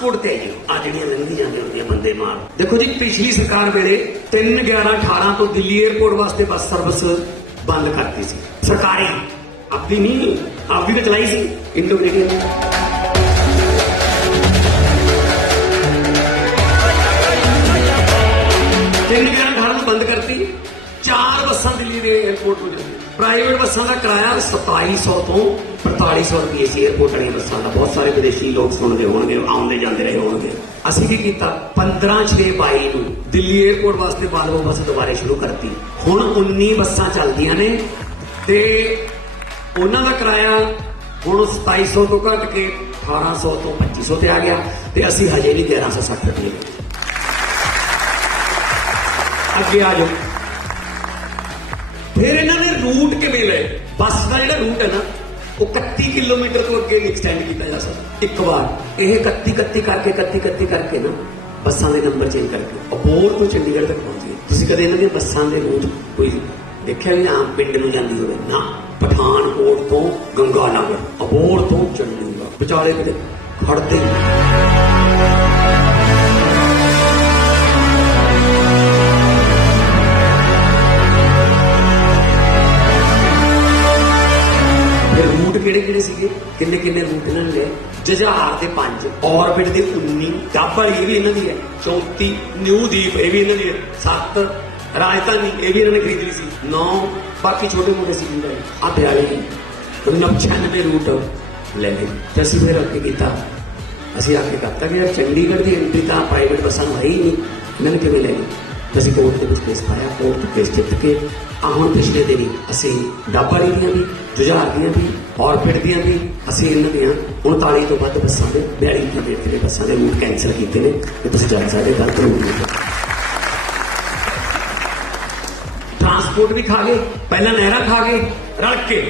Transport ਤੇ ਆਈਏ ਆ ਜਿਹੜੀਆਂ ਲੰਘੀ ਜਾਂਦੀਆਂ ਹੁੰਦੀਆਂ ਬੰਦੇ ਮਾਰ। ਦੇਖੋ ਜੀ, ਪਿਛਲੀ ਸਰਕਾਰ ਵੇਲੇ 3 11 18 ਤੋਂ ਦਿੱਲੀ 에ਅਰਪੋਰਟ ਵਾਸਤੇ ਬੱਸ ਸਰਵਿਸ ਬੰਦ ਕਰਤੀ ਸੀ। ਸਰਕਾਰੀ। ਆਪਣੀ ਨਹੀਂ, ਆਪਦੀ ਤਾਂ ਚਲਾਈ ਸੀ। ਇੰਡੋ ਗ੍ਰੇਡੀਅਨ ਤਿੰਨ ਗਿਆਨ ਅਠਾਰਾਂ ਨੂੰ ਬੰਦ ਕਰਤੀ। ਚਾਰ ਬੱਸਾਂ ਦਿੱਲੀ ਦੇ 에어ਪੋਰਟ ਨੂੰ ਜਾਂਦੇ। ਪ੍ਰਾਈਵੇਟ ਬੱਸਾਂ ਦਾ ਕਿਰਾਇਆ 2700 ਤੋਂ 4500 ਰੁਪਏ ਸੀ 에어ਪੋਰਟ ਵਾਲੀਆਂ ਬੱਸਾਂ ਦਾ। ਬਹੁਤ ਸਾਰੇ ਵਿਦੇਸ਼ੀ ਲੋਕ ਸੁਣਦੇ ਹੋਣਗੇ, ਆਉਂਦੇ ਜਾਂਦੇ ਰਹੇ ਹੋਣਗੇ। ਅਸੀਂ ਕੀ ਕੀਤਾ? 15 6 22 ਨੂੰ ਦਿੱਲੀ 에어ਪੋਰਟ ਵਾਸਤੇ ਬਾਦਲ ਬੱਸ ਦੁਬਾਰੇ ਸ਼ੁਰੂ ਕਰਤੀ। ਹੁਣ 19 ਬੱਸਾਂ ਚੱਲਦੀਆਂ ਨੇ ਤੇ ਉਹਨਾਂ ਦਾ ਕਿਰਾਇਆ ਹੁਣ 2700 ਤੋਂ ਘੱਟ ਕੇ 1800 ਤੋਂ 2500 ਤੇ ਆ ਗਿਆ ਤੇ ਅਸੀਂ ਹਜੇ ਵੀ 1160 ਰੁਪਏ ਅੱਗੇ ਆ ਜਾਓ। ਫਿਰ ਇਹਨਾਂ ਨੇ ਰੂਟ ਕਿਵੇਂ ਲਏ? ਬੱਸ ਦਾ ਜਿਹੜਾ ਰੂਟ ਹੈ ਨਾ, ਉਹ 31 ਕਿਲੋਮੀਟਰ ਤੋਂ ਅੱਗੇ ਨਹੀਂ ਐਕਸਟੈਂਡ ਕੀਤਾ ਜਾ ਸਕਦਾ। ਇੱਕ ਵਾਰ। ਇਹ 31 31 ਕਰਕੇ 31 31 ਕਰਕੇ ਨਾ, ਬੱਸਾਂ ਦੇ ਨੰਬਰ ਚੇਂਜ ਕਰਕੇ। ਅਬੋਰ ਤੋਂ ਚੰਡੀਗੜ੍ਹ ਤੱਕ ਪਹੁੰਚੀ ਤੁਸੀਂ ਕਦੇ ਇਹਨਾਂ ਦੀਆਂ ਬੱਸਾਂ ਦੇ ਰੂਟ ਕੋਈ ਦੇਖਿਆ ਵੀ ਆਮ ਪਿੰਡ ਨੂੰ ਜਾਂਦੀ ਹੋਵੇ? ਨਾ। ਪਠਾਨਕੋਟ ਤੋਂ ਗੰਗਾਨਗਰ। ਅਬੋਰ ਤੋਂ ਚੰਡੀਗੜ੍ਹ। ਵਿਚਾਲੇ ਕਿਤੇ ਖੜਦੇ ਹੀ ਰੂਟ ਕਿਹੜੇ ਕਿਹੜੇ ਸੀਗੇ? ਕਿੰਨੇ ਕਿੰਨੇ ਰੂਟ ਇਹਨਾਂ ਨੇ ਲਏ? ਜੁਝਾਰ ਦੇ 5 ਔਰਬਿਟ ਦੇ 19 ਡੱਬ ਵਾਲੀ ਇਹ ਵੀ ਇਹਨਾਂ ਦੀ ਹੈ। 34 ਨਿਊ ਦੀਪ ਇਹ ਵੀ ਇਹਨਾਂ ਦੀ ਹੈ। 7 ਰਾਜਧਾਨੀ ਇਹ ਵੀ ਇਹਨਾਂ ਨੇ ਖਰੀਦ ਲਈ ਸੀ। 9 ਬਾਕੀ ਛੋਟੇ ਮੋਟੇ ਸੀ ਜਿਹੜੇ ਆ 42 99 ਰੂਟ ਲੈ ਲਏ। ਤੇ ਅਸੀਂ ਫਿਰ ਅੱਗੇ ਕੀਤਾ। ਅਸੀਂ ਆ ਕੇ ਕਰਤਾ ਕਿ ਯਾਰ ਚੰਡੀਗੜ੍ਹ ਦੀ ਐਂਟਰੀ ਤਾਂ ਪ੍ਰਾਈਵੇਟ ਬੱਸਾਂ ਨੂੰ ਹੈ ਹੀ ਨਹੀਂ। ਇਹਨਾਂ ਨੇ ਕਿਵੇਂ ਲੈ ਲਈ? ਤੇ ਅਸੀਂ ਕੋਰਟ ਦੇ ਵਿੱਚ ਕੇਸ ਪਾਇਆ। ਕੋਰਟ ਤੋਂ ਕੇਸ ਜਿੱਤ ਕੇ ਆ ਹੁਣ ਪਿਛਲੇ ਦਿਨੀ ਅਸੀਂ ਡਾਬਾਰੀ ਦੀਆਂ ਵੀ, ਜੁਝਾਰ ਦੀਆਂ ਵੀ ਔਰ ਫਿਰਦੀਆਂ ਵੀ ਅਸੀਂ ਇਹਨਾਂ ਦੀਆਂ 39 ਤੋਂ ਵੱਧ ਬੱਸਾਂ ਦੇ 42 ਤੋਂ ਡੇਢ ਦੇ ਬੱਸਾਂ ਦੇ ਰੂਟ ਕੈਂਸਲ ਕੀਤੇ ਨੇ, ਤੇ ਤੁਸੀਂ ਜਾ ਸਕਦੇ ਗਲਤ ਰੂਟ ਨਹੀਂ ਟਰਾਂਸਪੋਰਟ ਵੀ ਖਾ ਗਏ, ਪਹਿਲਾਂ ਨਹਿਰਾਂ ਖਾ ਗਏ, ਰਲ ਕੇ